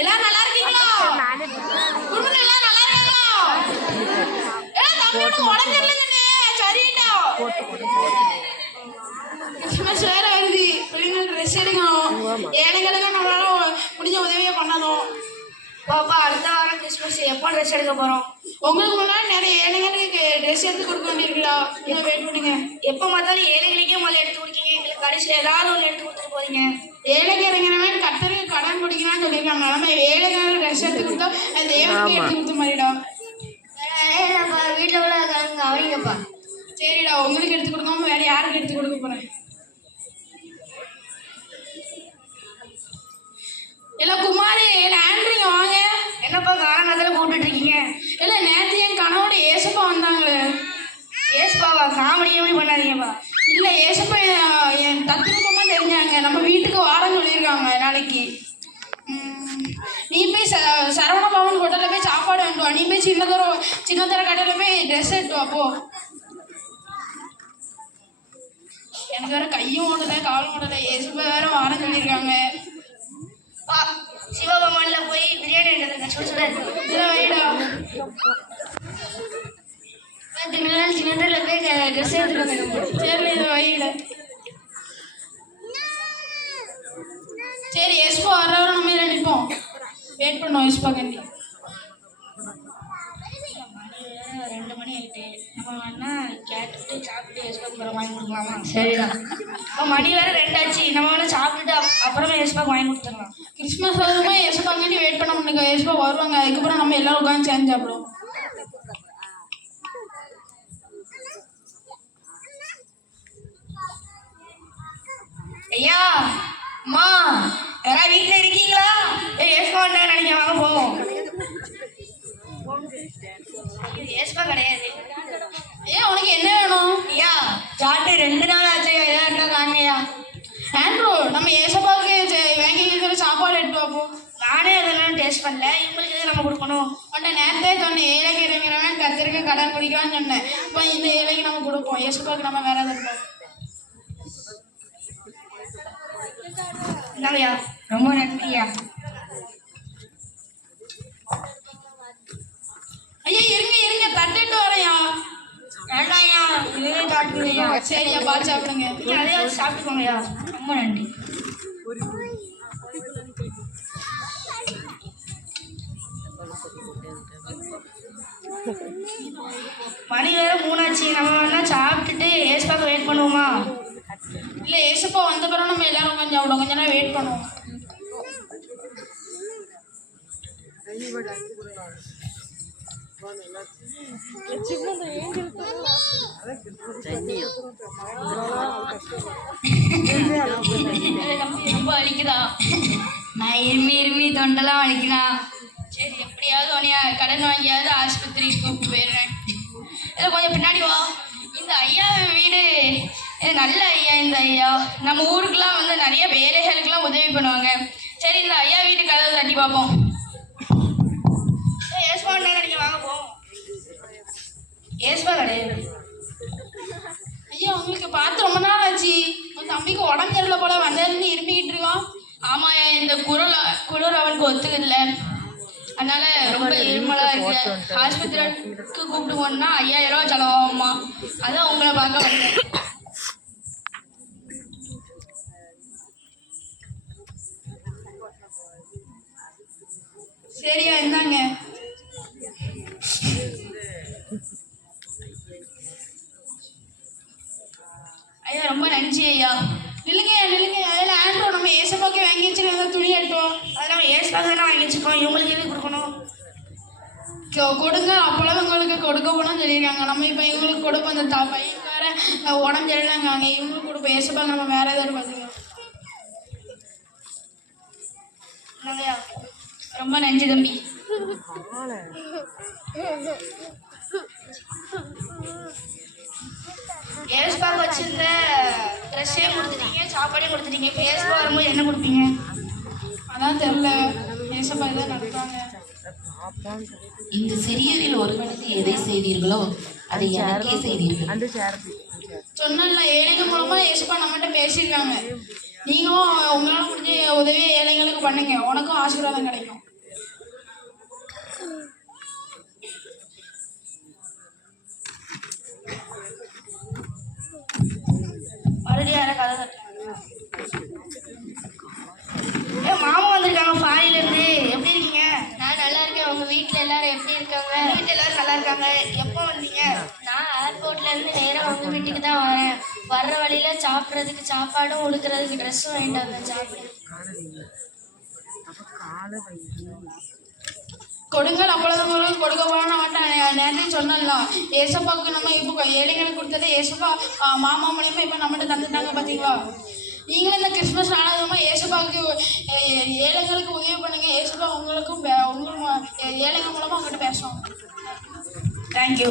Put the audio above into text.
எல்லாரும் நல்லா இருக்கீங்களா? குடும்பத்துல எல்லாரும் நல்லா இருக்காங்களா? தம்பி உடஞ்சிடலங்கண்ணே. சரிடா. கிறிஸ்மஸ் வேற வருது. பிள்ளைங்க ட்ரெஸ் எடுக்கணும். ஏழைகளுக்கு நம்மளால முடிஞ்ச உதவியை பண்ணணும். பாப்பா அடுத்த வாரம் கிறிஸ்மஸ் எப்போ ட்ரெஸ் எடுக்க போறோம்? உங்களுக்கு முன்னாடி நிறைய ஏழைகளுக்கு ட்ரெஸ் எடுத்து கொடுக்க வேண்டியிருக்கா. இன்னும் வெயிட் பண்ணுங்க. எப்போ பார்த்தாலும் ஏழைகளுக்கே முதல்ல எடுத்து கொடுக்கீங்க. எங்களுக்கு கடைசியில் ஏதாவது ஒன்று எடுத்து கொடுத்துட்டு போறீங்க. ஏழைக்கு இறங்கிறவங்க கத்தருக்கு கடன் பிடிக்கலாம்னு சொல்லியிருக்காங்க. நம்ம ஏழைகளுக்கு ட்ரெஸ் எடுத்து கொடுத்தா அந்த தேவனுக்கு எடுத்து கொடுத்த மாதிரிடா. வீட்டில் உள்ள அவங்கப்பா. சரிடா, உங்களுக்கு எடுத்து கொடுக்காம வேற யாருக்கு எடுத்து கொடுக்க போறேன்? இல்ல குமாரி, இல்ல ஆண்ட்ரிங்க வாங்க. என்னப்பா காலங்காலத்தில் கூப்பிட்டு இருக்கீங்க? இல்ல நேற்று என் கனவோட ஏசப்பா வந்தாங்களே. ஏசப்பாவா? காமெடி எப்படி பண்ணாதீங்கப்பா. இல்ல ஏசப்பா என் தத்துவமா தெரிஞ்சாங்க. நம்ம வீட்டுக்கு வாரம் சொல்லியிருக்காங்க நாளைக்கு. நீ போய் சரவண பவன் ஹோட்டலில் போய் சாப்பாடு வாங்கிட்டு வா. நீ போய் சின்னதர கடையில் போய் ட்ரெஸ் எடுத்து வா போ. எனக்கு வேற கையும் ஓடலை காலும் ஓடலை. ஏசப்பா வேற வாரம் சொல்லியிருக்காங்க. சிவபெருமான்ல போய் பிரியாணி வைடா. சின்னதில் போய் ட்ரெஸ் எடுத்துட்டு சரி இதை வைட. சரி எஸ்பா வர்றவரை நம்ம இதில் நிற்போம். வெயிட் பண்ணோம் எஸ்பா கண்டி. 2 மணி ஆகிட்டு நம்ம வேணா கேட்டுட்டு சாப்பிட்டு எஸ்பாக்கு அப்புறம் வாங்கி கொடுக்கலாமா? சரிடா. இப்போ மணி வேறு 2 ஆச்சு. நம்ம வேணா சாப்பிட்டுட்டு அப்புறமா எஸ்பாக்கு வாங்கி கொடுத்துடலாம். கிறிஸ்மஸ் அதுவுமே எஸ்பாக்காண்டி வெயிட் பண்ண முடியுங்க. எஸ்பா வருவாங்க. அதுக்கப்புறம் நம்ம எல்லாரும் உட்காந்து சேர்ந்து சாப்பிடுவோம். ஐயா அம்மா யாராவது வீட்டில் இருக்கீங்களா? ஏஸ்பா நினைக்க வாங்க போவோம். ஏஸ்பா கிடையாது. ஏன் உனக்கு என்ன வேணும்? ஐயா சாப்பிட்டு 2 நாள் ஆச்சு. எதாவது இருந்தால் தாங்கய்யா. ஆண்ட்ரூ நம்ம ஏசப்பாவுக்கு வாங்கி இருக்கிற சாப்பாடு எடுத்து வைப்போம். நானே அதெல்லாம் டேஸ்ட் பண்ணல. இவங்களுக்கு எது நம்ம கொடுக்கணும்? உன்னை நேரத்தே சொன்னேன். ஏழைக்கு இறங்கிறவன் கத்திரிக்க கடன் குடிக்கலான்னு சொன்னேன். இப்போ இந்த ஏழைக்கு நம்ம கொடுப்போம். ஏசப்பாவுக்கு நம்ம வேற எதாவது இருப்போம். என்னங்கய்யா ரொம்ப நன்றியா. ஐயா இருங்க தட்டுட்டு வரையா. வேண்டாயா இதுவே காட்டுங்கய்யா. சரியா பார்த்து சாப்பிடுங்க. அதே வச்சு சாப்பிட்டுக்கோங்கய்யா. ரொம்ப நன்றி. மணி வேற 3 ஆச்சு. நம்ம வேணா சாப்பிட்டுட்டு ஏசப்பாக்கு வெயிட் பண்ணுவோமா? இல்லை ஏசப்பா வந்த பிறகு நம்ம எல்லாரும் கொஞ்சம் அவ்வளோ கொஞ்ச நேரம் வெயிட் பண்ணுவோம். ரொம்ப வலிக்குதா? நான் இருமி தொண்டெல்லாம் வலிக்குதா? சரி எப்படியாவது உனைய கடன் வாங்கியாவது ஆஸ்பத்திரிக்கு கூப்பிட்டு போயிடுறேன். இதில் கொஞ்சம் பின்னாடி வா. இந்த ஐயா வீடு நல்ல ஐயா. இந்த ஐயா நம்ம ஊருக்கெல்லாம் வந்து நிறைய வேலைகளுக்கெல்லாம் உதவி பண்ணுவாங்க. சரி இந்த ஐயா வீட்டு கதவை தட்டி பார்ப்போம். ஏஸ்பா நீங்கள் வாங்க போவோம். ஏஸ்பா கிடையாது. ஐயா உங்களுக்கு பார்த்து ரொம்ப நாள் ஆச்சு. உன் தம்பிக்கு உடம்பு சரியில்லை போல வந்ததுன்னு இருமிக்கிட்டு இருக்கான். ஆமாம் இந்த குளிர் அவனுக்கு ஒத்துக்கல. அதனால ரொம்ப இருமலாக இருக்கு. ஆஸ்பத்திரிக்கு கூப்பிட்டு போனா 5000 ரூபா செலவாகுமா? அதான் உங்களை பார்க்க வந்தேன். சரியா இருந்தாங்க. ஐயா ரொம்ப நன்றி ஐயா. நில்லுங்க அதில் ஆண்ட்ரோ நம்ம ஏசப்பாக்கே வாங்கி வச்சுருக்கோம். துணி எடுத்தோம். அதை நம்ம ஏசப்பாக்கு தானே வாங்கி வச்சுருக்கோம். இவங்களுக்கு எது கொடுக்கணும்? கொடுங்க. அப்போலாம் இவங்களுக்கு கொடுக்க போனோம்னு சொல்லியிருக்காங்க. நம்ம இப்போ இவங்களுக்கு கொடுப்போம். அந்த பையன் வேறு உடம்பு சரியில்லைங்க. இவங்களுக்கு கொடுப்போம். ஏசப்பாக்கு நம்ம வேறு ஏதாவது பார்த்துக்கலாம். இல்லைங்கய்யா ரொம்ப நன்றி தம்பி. ஏஸ்பாக்கு வச்சிருந்த ட்ரெஸ்ஸையும் கொடுத்துட்டீங்க, சாப்பாடையும் கொடுத்துட்டீங்க. இப்போ ஏஸ்பா வரும்போது என்ன கொடுப்பீங்க? அதான் தெரியல. ஏசப்பா இதான் நடத்துவாங்க. இந்த சிறியரில் ஒருவனுக்கு எதை செய்தீர்களோ அதை எனக்கே செய்தீர்கள். சொன்னல ஏழைகள் மூலமா ஏசப்பா நம்மகிட்ட பேசியிருக்காங்க. நீங்களும் உங்களால் முடிஞ்ச உதவியை ஏழைகளுக்கு பண்ணுங்க. உனக்கும் ஆசீர்வாதம் கிடைக்கும். யாரும் கதை தட்டுறாங்க. மாமா வந்திருக்காங்க ஃபாரின்ல இருந்து. எப்படி இருக்கீங்க? நான் நல்லா இருக்கேன். உங்க வீட்ல எல்லாரும் எப்படி இருக்காங்க? எங்க வீட்டுல எல்லாரும் நல்லா இருக்காங்க. எப்போ வந்தீங்க? நான் ஏர்போர்ட்ல இருந்து நேரா உங்க வீட்டுக்கு தான் வரேன். வர்ற வழியில சாப்பிட்றதுக்கு சாப்பாடும் உடுக்கிறதுக்கு ட்ரெஸ்ஸும் வாங்கிட்டு வந்தேன். சாப்பிடு. கொடுங்கள் அப்பொழுது உங்களுக்கு கொடுக்க போன மாட்டேன். நேரத்தையும் சொன்னல ஏசப்பாவுக்கு நம்ம இப்போ ஏழைகளுக்கு கொடுத்தது ஏசப்பா மாமா மூலியமா இப்போ நம்மகிட்ட தந்துட்டாங்க பார்த்தீங்களா? நீங்களும் இந்த கிறிஸ்மஸ் ஆனதுமா ஏசப்பாவுக்கு ஏழைகளுக்கு உதவி பண்ணுங்க. ஏசப்பா உங்களுக்கும் உங்களுக்கு ஏழைங்க மூலமா உங்கள்கிட்ட பேசுவோம். தேங்க்யூ.